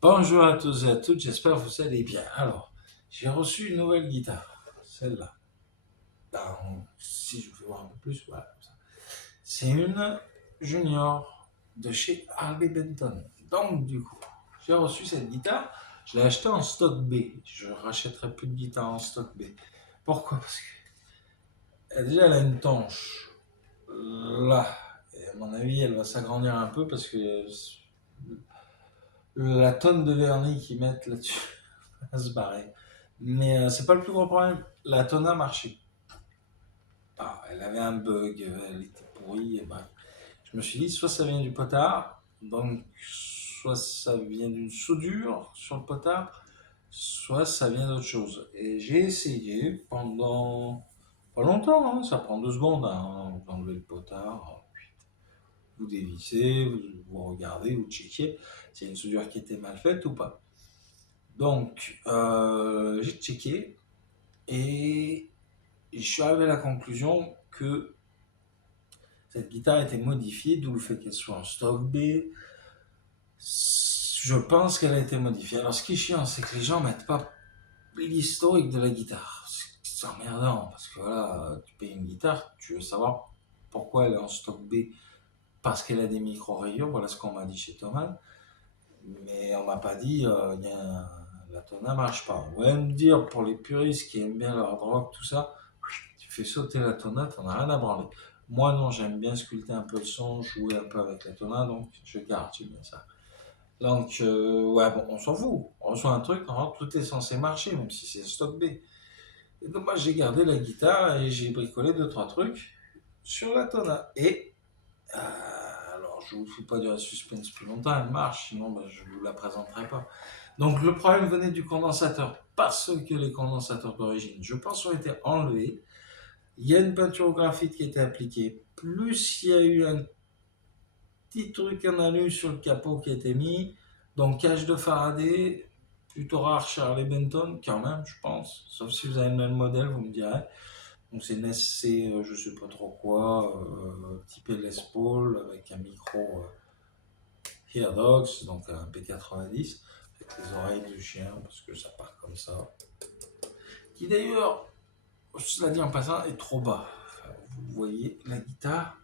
Bonjour à tous et à toutes, j'espère que vous allez bien. Alors, j'ai reçu une nouvelle guitare, celle-là. Si je veux voir un peu plus, voilà. C'est une Junior de chez Harley Benton. Donc, du coup, j'ai reçu cette guitare, je l'ai achetée en stock B. Je rachèterai plus de guitare en stock B. Pourquoi? Parce que déjà, elle a une tanche là. Et à mon avis, elle va s'agrandir un peu parce que la tonne de vernis qu'ils mettent là-dessus va se barrer. Mais c'est pas le plus gros problème. La Tona marchait pas. Elle avait un bug, elle était pourrie. Et bref. Je me suis dit, soit ça vient du potard, donc soit ça vient d'une soudure sur le potard, soit ça vient d'autre chose. Et j'ai essayé pendant pas longtemps, hein, ça prend 2 secondes, hein, vous enlevez le potard, vous dévissez, vous regardez, vous checkez s'il y a une soudure qui était mal faite ou pas. Donc, j'ai checké et je suis arrivé à la conclusion que cette guitare était modifiée, d'où le fait qu'elle soit en stock B. Je pense qu'elle a été modifiée. Alors, ce qui est chiant, c'est que les gens mettent pas l'historique de la guitare. C'est emmerdant parce que voilà, tu payes une guitare, tu veux savoir pourquoi elle est en stock B. Parce qu'elle a des micro-rayures, voilà ce qu'on m'a dit chez Thomas. Mais on m'a pas dit, la Tona marche pas. On va me dire, pour les puristes qui aiment bien le hard rock, tout ça, tu fais sauter la Tona, t'en as rien à branler. Moi non, j'aime bien sculpter un peu le son, jouer un peu avec la Tona, donc je garde, j'aime bien ça. Donc, ouais, bon, on s'en fout. On reçoit un truc, tout est censé marcher, même si c'est stock B. Et donc, moi, j'ai gardé la guitare et j'ai bricolé 2-3 trucs sur la Tona. Et, alors, je ne vous fais pas du suspense plus longtemps, elle marche, sinon je ne vous la présenterai pas. Donc, le problème venait du condensateur, parce que les condensateurs d'origine, je pense, ont été enlevés. Il y a une peinture au graphite qui a été appliquée, plus il y a eu un petit truc en alu sur le capot qui a été mis. Donc, cage de Faraday, plutôt rare chez Harley Benton, quand même, je pense. Sauf si vous avez le même modèle, vous me direz. Donc, c'est une SC, je sais pas trop quoi, type Les Paul avec un micro Ear Dogs, donc un P90, avec les oreilles du chien, parce que ça part comme ça. Qui d'ailleurs, cela dit en passant, est trop bas. Enfin, vous voyez la guitare,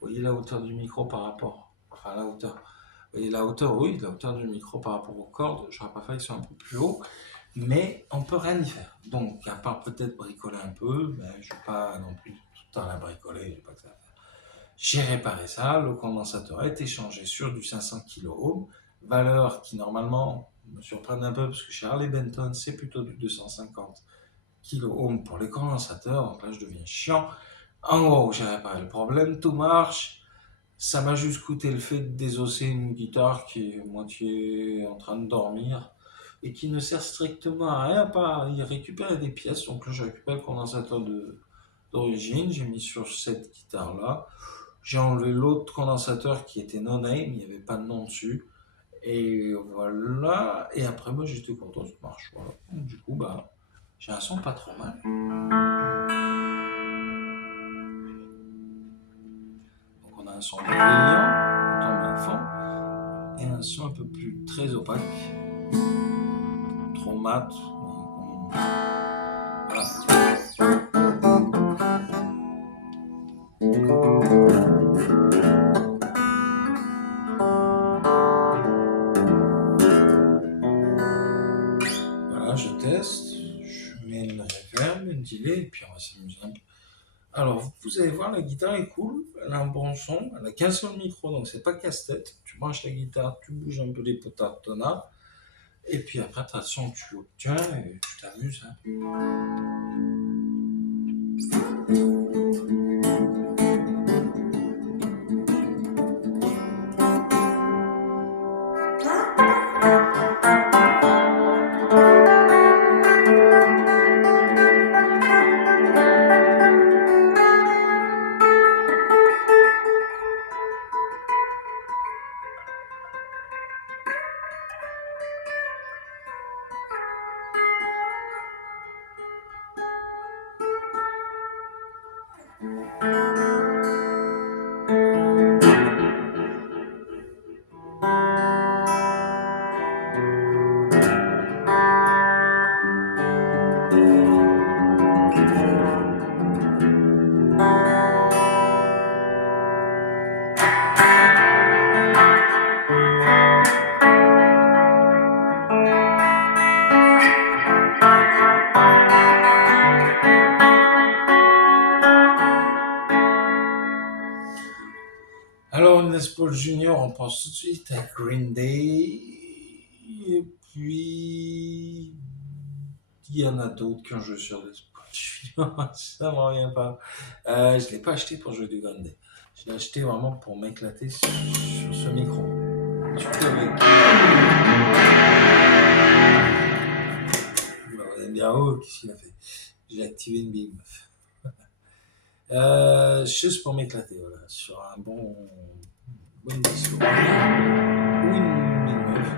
vous voyez la hauteur du micro par rapport, enfin la hauteur. Vous voyez la hauteur, oui, la hauteur du micro par rapport aux cordes, j'aurais pas fait qu'ils soient un peu plus haut, mais on peut rien y faire. Donc, à part peut-être bricoler un peu, ben, je ne vais pas non plus tout le temps la bricoler, pas que ça. J'ai réparé ça, le condensateur a été changé sur du 500 kΩ, valeur qui normalement me surprend un peu parce que chez Harley Benton c'est plutôt du 250 kΩ pour les condensateurs, donc là je deviens chiant. En gros, j'ai réparé le problème, tout marche. Ça m'a juste coûté le fait de désosser une guitare qui est moitié en train de dormir et qui ne sert strictement à rien, pas y récupérer des pièces. Donc là, j'ai récupéré le condensateur d'origine, j'ai mis sur cette guitare-là. J'ai enlevé l'autre condensateur qui était no-name, il n'y avait pas de nom dessus. Et voilà. Et après, moi, j'étais content, ça marche. Voilà. Donc, du coup, bah, j'ai un son pas trop mal. Donc, on a un son brillant, on tombe à fond, et un son un peu plus très opaque, trop mat. Voilà. Voilà, je teste, je mets une reverb, une delay, et puis on va s'amuser un peu. Alors, vous allez voir, la guitare est cool, elle a un bon son, elle a qu'un seul micro, donc c'est pas casse-tête. Tu branches la guitare, tu bouges un peu les potards de tonard, et puis après, tu as le son que tu obtiens, et tu t'amuses. Hein. Alors, Les Paul Junior, on pense tout de suite à Green Day. Et puis, il y en a d'autres qui ont joué sur Les Paul Junior. Ça ne me revient pas. Je ne l'ai pas acheté pour jouer du Green Day. Je l'ai acheté vraiment pour m'éclater sur ce micro. Surtout avec. Vous allez me dire, oh, qu'est-ce qu'il a fait? J'ai activé une big meuf. Juste pour m'éclater, voilà, sur un bon disco. Ou une big meuf,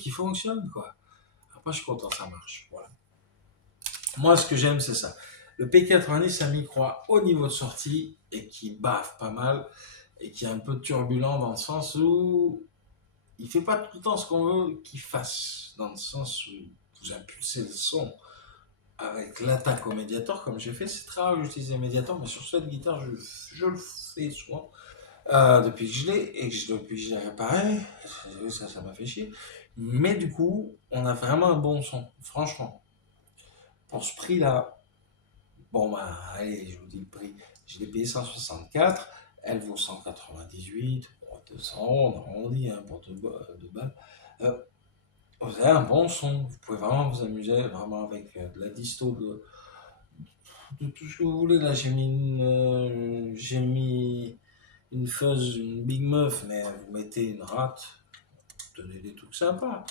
qui fonctionne, quoi. Après, je suis content, ça marche. Voilà. Moi, ce que j'aime, c'est ça. Le P90, un micro à haut niveau de sortie et qui baffe pas mal et qui est un peu turbulent dans le sens où il fait pas tout le temps ce qu'on veut qu'il fasse. Dans le sens où vous impulsez le son avec l'attaque au médiator, comme j'ai fait. C'est très rare que j'utilise les médiators, mais sur cette guitare, je le fais souvent. Depuis que je l'ai et depuis que je l'ai réparé, ça m'a fait chier. Mais du coup, on a vraiment un bon son, franchement. Pour ce prix-là, bon bah allez, je vous dis le prix, je l'ai payé 164, elle vaut 198, 200, on arrondit hein, pour 2 balles. Vous avez un bon son, vous pouvez vraiment vous amuser, vraiment avec de la disto, de tout ce que vous voulez. Là, j'ai mis une fuzz, une Big Muff, mais vous mettez une rate, donnez des trucs sympas.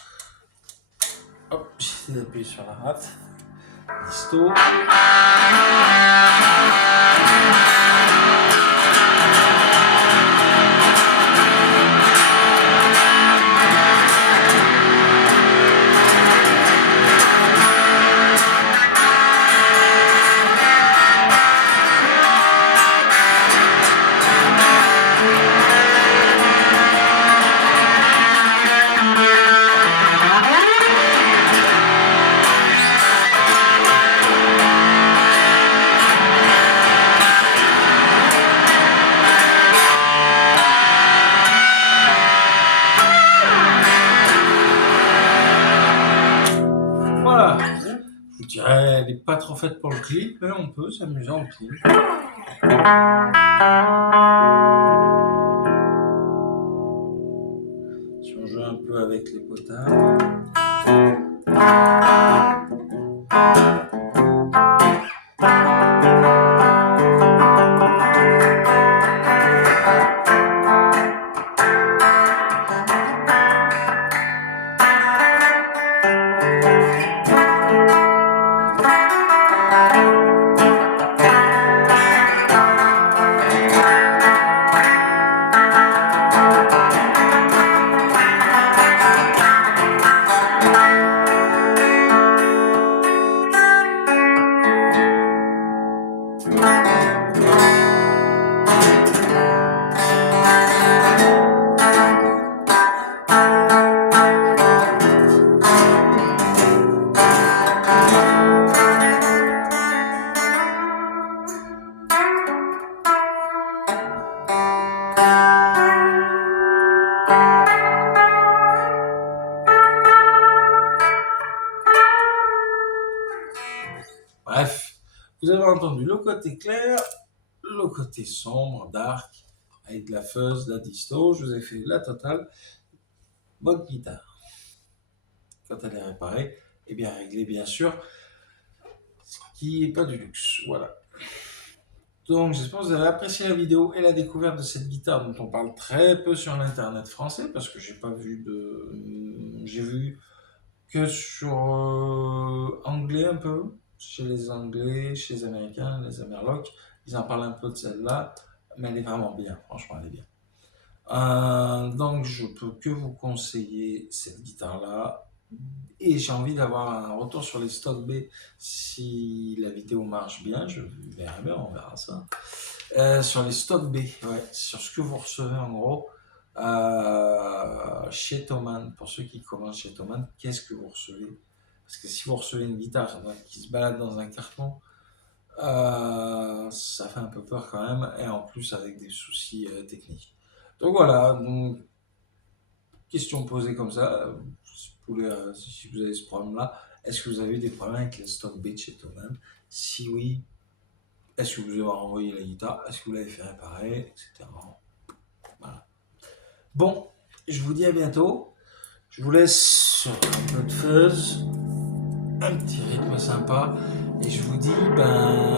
Hop, j'ai appuyé sur la rate. Disto. Je dirais, elle n'est pas trop faite pour le clip, mais on peut s'amuser en clip. Si on joue un peu avec les potards. Bref, vous avez entendu le côté clair, le côté sombre, dark, avec de la fuzz, de la disto. Je vous ai fait la totale. Bonne guitare. Quand elle est réparée, et bien réglée, bien sûr, ce qui n'est pas du luxe. Voilà. Donc, j'espère que vous avez apprécié la vidéo et la découverte de cette guitare dont on parle très peu sur l'internet français parce que j'ai vu que sur anglais un peu, chez les anglais, chez les américains, les amerlocs, ils en parlent un peu de celle-là, mais elle est vraiment bien, franchement, elle est bien. Donc, je peux que vous conseiller cette guitare-là. Et j'ai envie d'avoir un retour sur les stocks B si la vidéo marche bien. Je verrai bien, on verra ça. Sur les stocks B, ouais, sur ce que vous recevez en gros chez Thomann. Pour ceux qui commencent chez Thomann, qu'est-ce que vous recevez? Parce que si vous recevez une guitare qui se balade dans un carton, ça fait un peu peur quand même. Et en plus, avec des soucis techniques. Donc voilà, donc, question posée comme ça, si vous avez ce problème-là, est-ce que vous avez des problèmes avec les stock B chez Thomann? Si oui, est-ce que vous avez envoyé la guitare? Est-ce que vous l'avez fait réparer, etc. Voilà. Bon, je vous dis à bientôt. Je vous laisse sur un peu de fuzz, un petit rythme sympa, et je vous dis,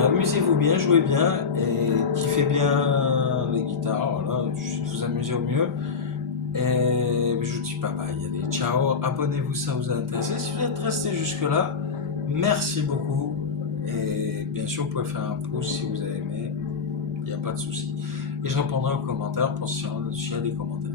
amusez-vous bien, jouez bien, et kiffez bien les guitares, voilà, vous amusez au mieux. Et je vous dis bye bye, allez, ciao, abonnez-vous si ça vous a intéressé. Si vous êtes resté jusque-là, merci beaucoup. Et bien sûr, vous pouvez faire un pouce si vous avez aimé, il n'y a pas de souci. Et je répondrai aux commentaires pour s'il y a des commentaires.